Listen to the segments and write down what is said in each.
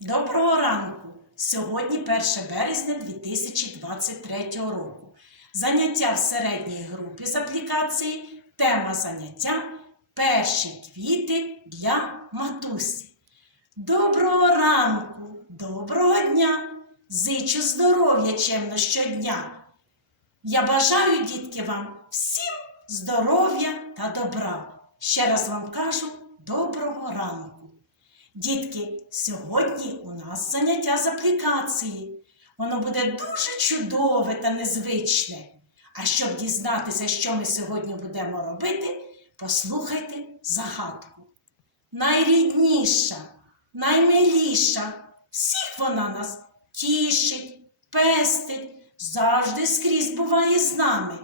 Доброго ранку! Сьогодні 1 березня 2023 року. Заняття в середній групі з аплікації. Тема заняття Перші квіти для матусі. Доброго ранку, доброго дня! Зичу здоров'я чемно щодня. Я бажаю, дітки, вам всім здоров'я та добра. Ще раз вам кажу доброго ранку. Дітки, сьогодні у нас заняття з аплікації. Воно буде дуже чудове та незвичне. А щоб дізнатися, що ми сьогодні будемо робити, послухайте загадку. Найрідніша, наймиліша, всіх вона нас тішить, пестить, завжди скрізь буває з нами.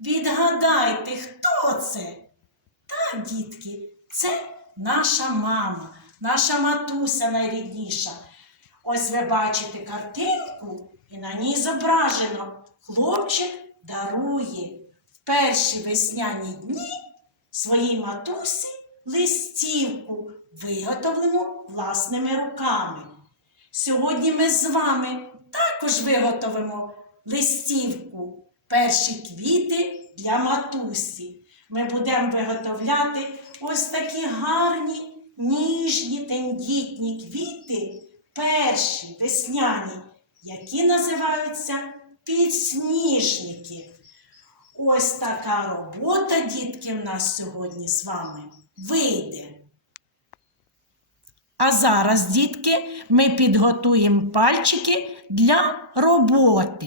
Відгадайте, хто це? Так, дітки, це наша мама, наша матуся найрідніша. Ось ви бачите картинку, і на ній зображено хлопчик дарує в перші весняні дні своїй матусі листівку, виготовлену власними руками. Sьогодні ми з вами також виготовимо листівку перші квіти для матусі. Ми будемо виготовляти ось такі гарні, ніжні, тендітні квіти, перші весняні, які називаються підсніжники. Ось така робота, дітки, в нас сьогодні з вами вийде. А зараз, дітки, ми підготуємо пальчики для роботи.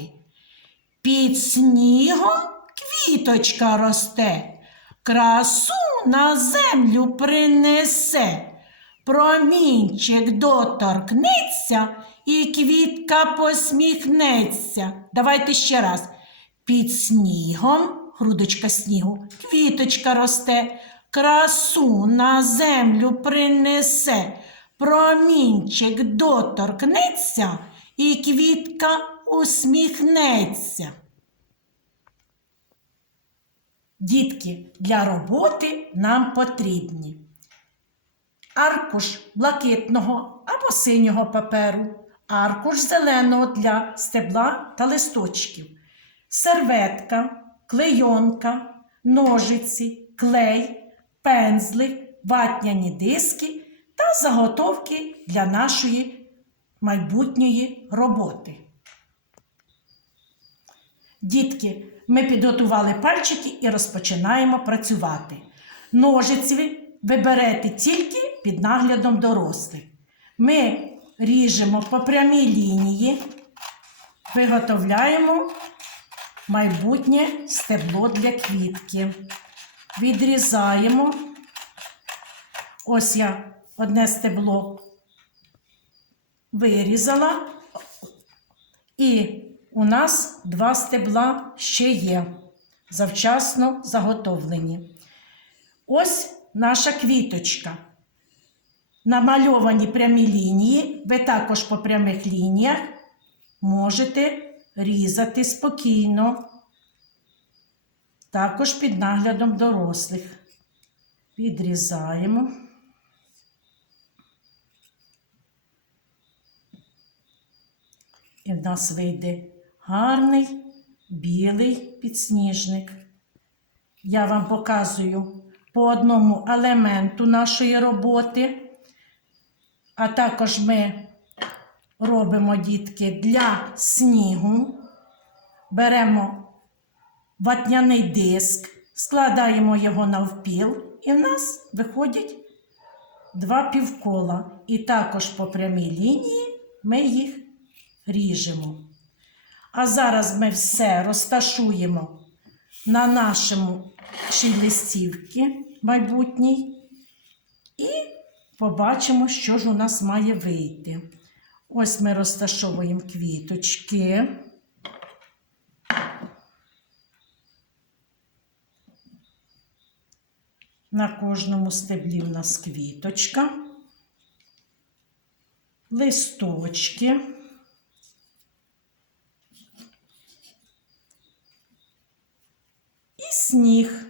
Під снігом квіточка росте, красу на землю принесе. Промінчик доторкнеться і квітка посміхнеться. Давайте ще раз. Під снігом, грудочка снігу, квіточка росте, красу на землю принесе. Промінчик доторкнеться і квітка усміхнеться. Дітки, для роботи нам потрібні аркуш блакитного або синього паперу, аркуш зеленого для стебла та листочків, серветка, клейонка, ножиці, клей, пензлик, ватняні диски та заготовки для нашої майбутньої роботи. Дітки, ми підготували пальчики і розпочинаємо працювати. Ножиці ви берете тільки під наглядом дорослих. Ми ріжемо по прямій лінії, виготовляємо майбутнє стебло для квітки. Відрізаємо. Ось я одне стебло вирізала. І у нас два стебла ще є, завчасно заготовлені. Ось наша квіточка. Намальовані прямі лінії, ви також по прямих лініях можете різати спокійно, також під наглядом дорослих. Відрізаємо. І в нас вийде гарний білий підсніжник. Я вам показую по одному елементу нашої роботи, а також ми робимо дітки для снігу. Беремо ватняний диск, складаємо його навпіл, і в нас виходять два півкола. І також по прямій лінії ми їх ріжемо. А зараз ми все розташуємо на нашому нашій листівці майбутній і побачимо, що ж у нас має вийти. Ось ми розташовуємо квіточки. На кожному стеблі у нас квіточка, листочки. і сніг.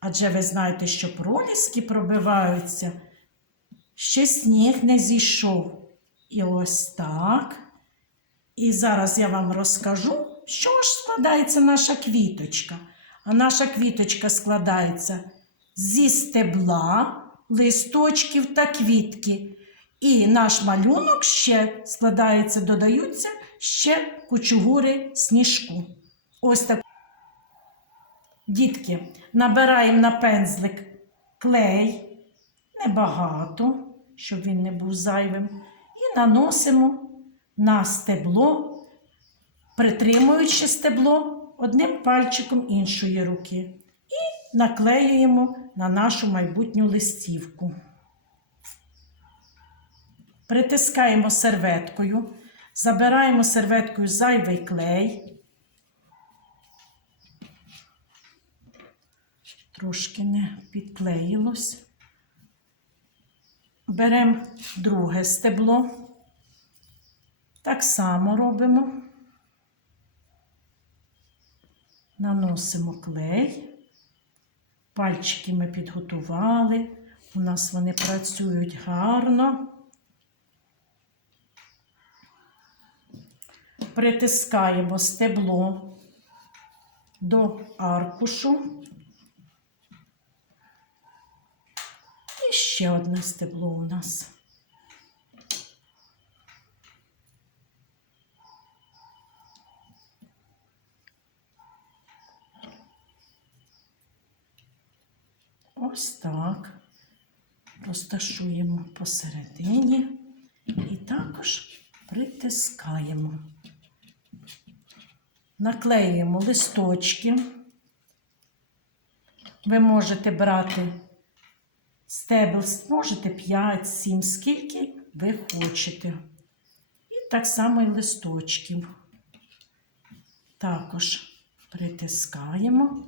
Адже ви знаєте, що проліски пробиваються ще сніг не зійшов. І ось так. І зараз я вам розкажу, що ж складається наша квіточка. А наша квіточка складається зі стебла, листочків та квітки. І наш малюнок ще складається, додаються ще кучугури сніжку. Ось так. Дітки, набираємо на пензлик клей, небагато, щоб він не був зайвим, і наносимо на стебло, притримуючи стебло одним пальчиком іншої руки. І наклеюємо на нашу майбутню листівку. Притискаємо серветкою, забираємо серветкою зайвий клей. Трошки не підклеїлось. Беремо друге стебло. Так само робимо. Наносимо клей. Пальчики ми підготували. У нас вони працюють гарно. Притискаємо стебло до аркушу. І ще одне стебло у нас. Ось так. Розташуємо посередині і також притискаємо. Наклеюємо листочки. Ви можете брати стебел, можете 5-7, скільки ви хочете. І так само і листочків. Також притискаємо.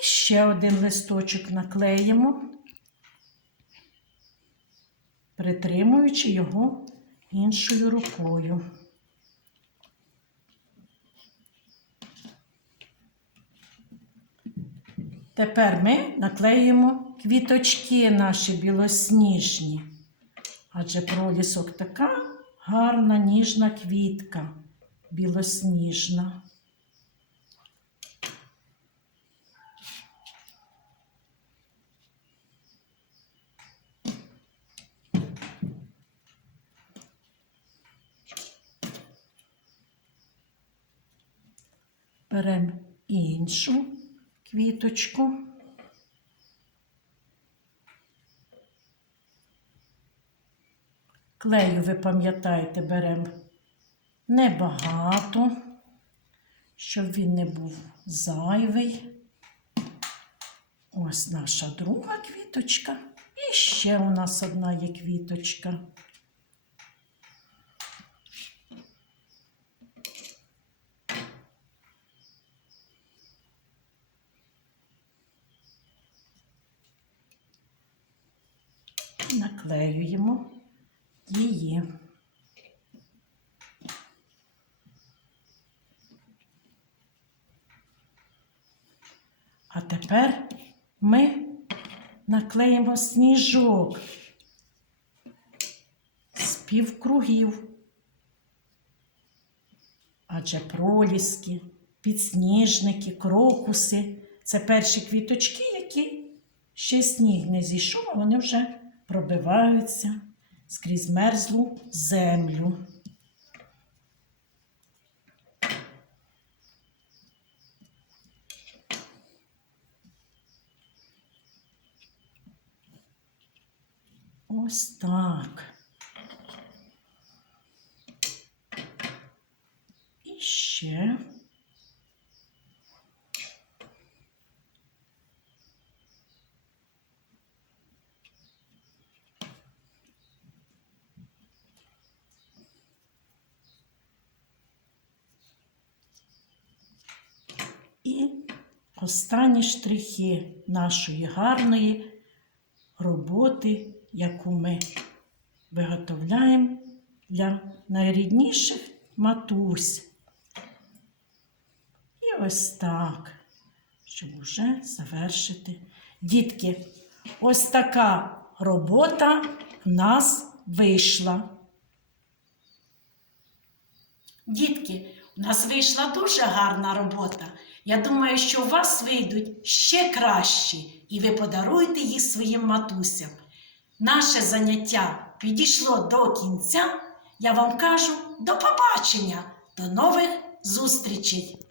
І ще один листочок наклеїмо, притримуючи його іншою рукою. Тепер ми наклеїмо квіточки наші білосніжні, адже пролісок така гарна ніжна квітка білосніжна. Беремо іншу квіточку. Клею, ви пам'ятаєте, беремо небагато, щоб він не був зайвий. Ось наша друга квіточка. І ще у нас одна є квіточка. Наклеюємо її. А тепер ми наклеїмо сніжок з півкругів, адже проліски, підсніжники, крокуси це перші квіточки, які ще сніг не зійшов, а вони вже пробиваються скрізь мерзлу землю. Ось так. І ще. І останні штрихи нашої гарної роботи, яку ми виготовляємо для найрідніших матусь. І ось так, щоб уже завершити. Дітки, ось така робота в нас вийшла. Дітки, у нас вийшла дуже гарна робота. Я думаю, що у вас вийдуть ще кращі, і ви подаруєте їх своїм матусям. Наше заняття підійшло до кінця. Я вам кажу до побачення, до нових зустрічей!